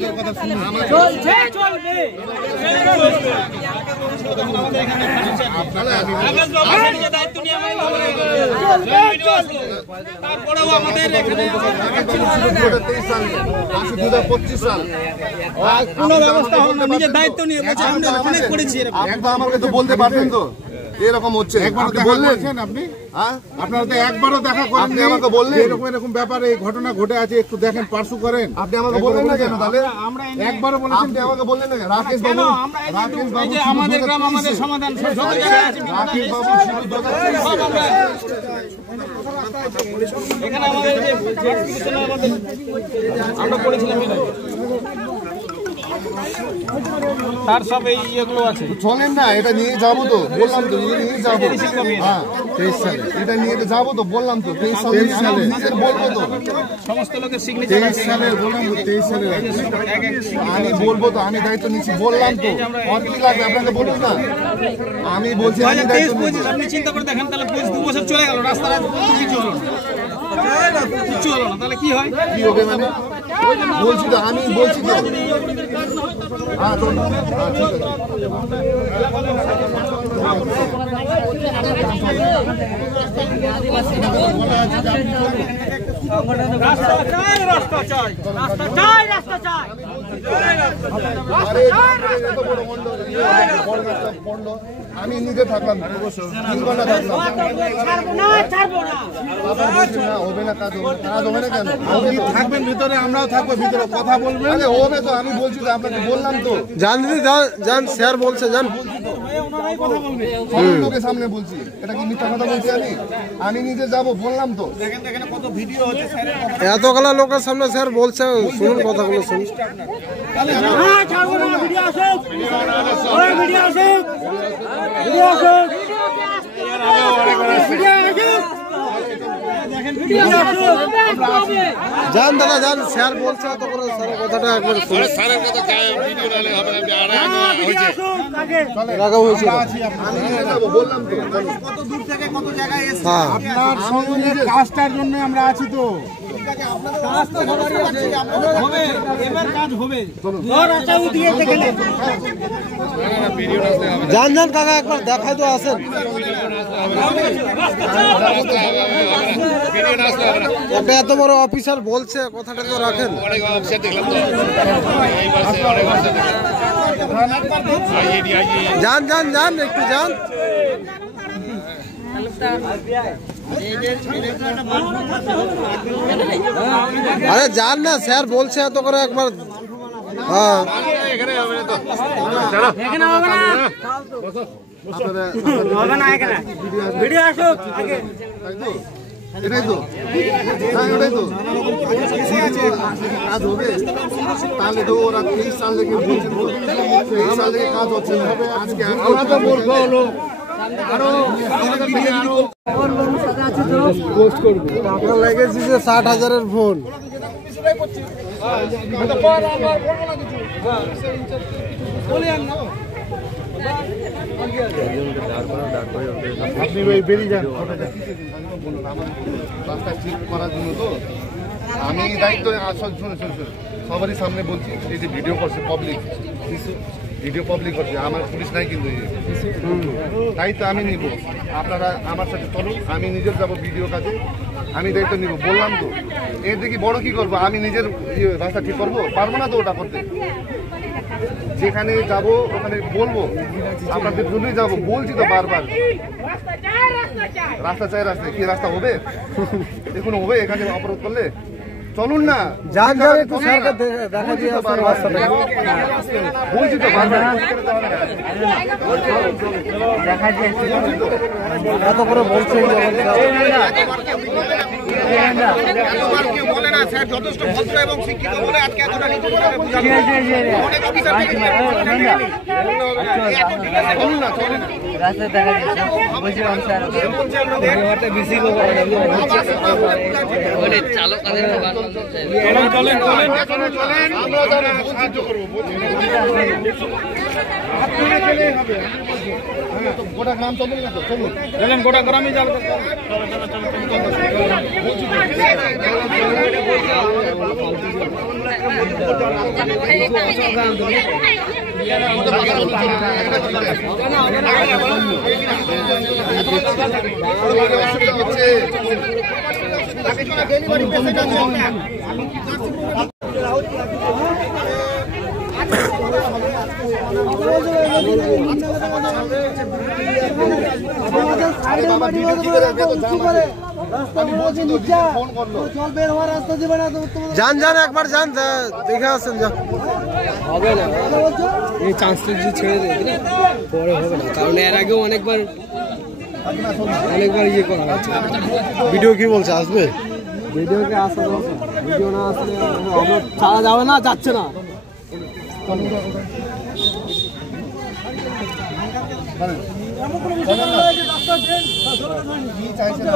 আমাদের কথা শুনুন। চলছে চলবে। তারপরেও আমাদের এখানে 23 সাল 25 সাল কোনো ব্যবস্থা হলো না, নিজের দায়িত্ব নিয়ে বলছে আমরা অনেক করেছি। একবার আমাকে তো বলতে পারবেন তো এরকম হচ্ছে, একবার বললেন আপনি, হ্যাঁ আপনারা তো একবারও দেখা করেন, আপনি আমাকে বললেন এরকম এরকম ব্যাপারে এই ঘটনা ঘটে আছে, একটু দেখেন পার্সু করেন। আপনি আমাকে বললেন না কেন তাহলে? একবারও বলেছেন, আপনি আমাকে বললেন না রাকেশ বাবু, রাকেশ বাবু আমাদের গ্রাম আমাদের সমাধান রাকেশ বাবু এখানে আমাদের যে আমরা করেছিলাম তার সব এই ইয়েগুলো আছে। চলেন না, এটা নিয়ে যাবো তো বললাম তো, নিয়ে যাবো। হ্যাঁ 23 সালে এটা নিয়ে তো যাবো তো বললাম তো, 23 সালে নিজের বলবো তো, সমস্ত লোকের সিগনেচার 23 সালের বললাম তো, 23 সালের আমি বলবো তো, আমি দায়িত্ব নিচ্ছি বললাম তো। আর কি লাগবে আপনাকে বলুন না, আমি বলছি আমি দায়িত্ব নিচ্ছি। আপনি চিন্তা করে দেখেন তাহলে 2 বছর চলে গেল, রাস্তার কিছু হলো না, কিছু হলো না, তাহলে কি হয়? কি হবে মানে বলছি তো, আমি বলছি তো। হ্যাঁ ঠিক আমি নিজে থাকলাম 3 ঘন্টা থাকলাম, হবে না কাজ, হবে না কেন? থাকবেন ভিতরে, আমরাও থাকবো ভিতরে, কথা বলবেন। আরে হবে তো, আমি বলছি তো আপনাকে, বললাম তো। জান দিদি জান স্যার বলছে জান লোকের সামনে বলছি, এটা কি মিথ্যা কথা বলছি? আমি নিজে যাবো বললাম তো। এতগুলা লোকের সামনে স্যার বলছে, শুনুন কথাগুলো শুনুন। জান দাদা জান, স্যার বলছে এত করে, স্যারের কথাটা একবার শুনুন। স্যারের কথা ভিডিও নালে হবে না, আমি নিজে যাবো বললাম তো। কত দূর থেকে কত জায়গায় এসে হ্যাঁ আপনার সঙ্গে কাজটার জন্য আমরা আছি তো। হবে, এবার কাজ হবে। জান জান কাকা একবার দেখাই তো আসেন। একটা এত বড় অফিসার বলছে, কথাটা তো রাখেন। যান যান যান একটু যান। আরে যান না, স্যার বলছে এত করে একবার। হ্যাঁ এটাই তো, হ্যাঁ এটাই তো কাজ হবে। তাহলে তো ওরা 23 সাল থেকে বলছে, 23 সাল থেকে কাজ হচ্ছে না। আজকে আমরা তো বলবো হলো টাকা লেগেছে যে 60,000-এর ফোন। আপনি ওই বেরিয়ে যান, রাস্তা ঠিক করার জন্য তো আমি দায়িত্ব। শুনুন সবারই সামনে বলছি, এই যে ভিডিও করছে পাবলিক, ভিডিও পাবলিক করছে, আমার পুলিশ নাই কিন্তু, দায়িত্ব আমি নিব। আপনারা আমার সাথে চলুন, আমি নিজের যাবো ভিডিও কাজে, আমি দায়িত্ব নিব বললাম তো। এর দিকে বড় কি করবো, আমি নিজের রাস্তা ঠিক করবো পারবো না তো ওটা করতে। যেখানে যাব ওখানে বলবো, আপনাদের জন্যই যাবো বলছি তো বারবার। রাস্তা চাই, রাস্তায় কি রাস্তা হবে? দেখুন হবে এখানে অবরোধ করলে? চলুন না, যান যান একটু স্যারকে দেখা দিয়ে আসুন রাস্তাটা। বলছি তো বারবার। এত করে বলছে বলে না স্যার, যথেষ্ট ভদ্র এবং শিক্ষিত বলে আজকে এতটা নিচু করে অনেক অফিসার থেকে রাস্তা দেখা যাচ্ছে, বলছিলাম স্যার চালক আমরা যারা সাহায্য করবো গোটা গ্রাম চলবে না তো চলুন গোটা গ্রামে যাবে অসুবিধা হচ্ছে যান যান একবার যান দেখে আসেন যান হবে না এই চান্সটা যদি ছেড়ে দেয় পরে হবে না, কারণ এর আগেও অনেকবার ইয়ে করা হয়েছে। ভিডিও কি বলছে আসবে? ভিডিওকে আসা দরকার, ভিডিও না আসলে আমরা ছাড়া যাবে না, যাচ্ছে না। কি চাইছেন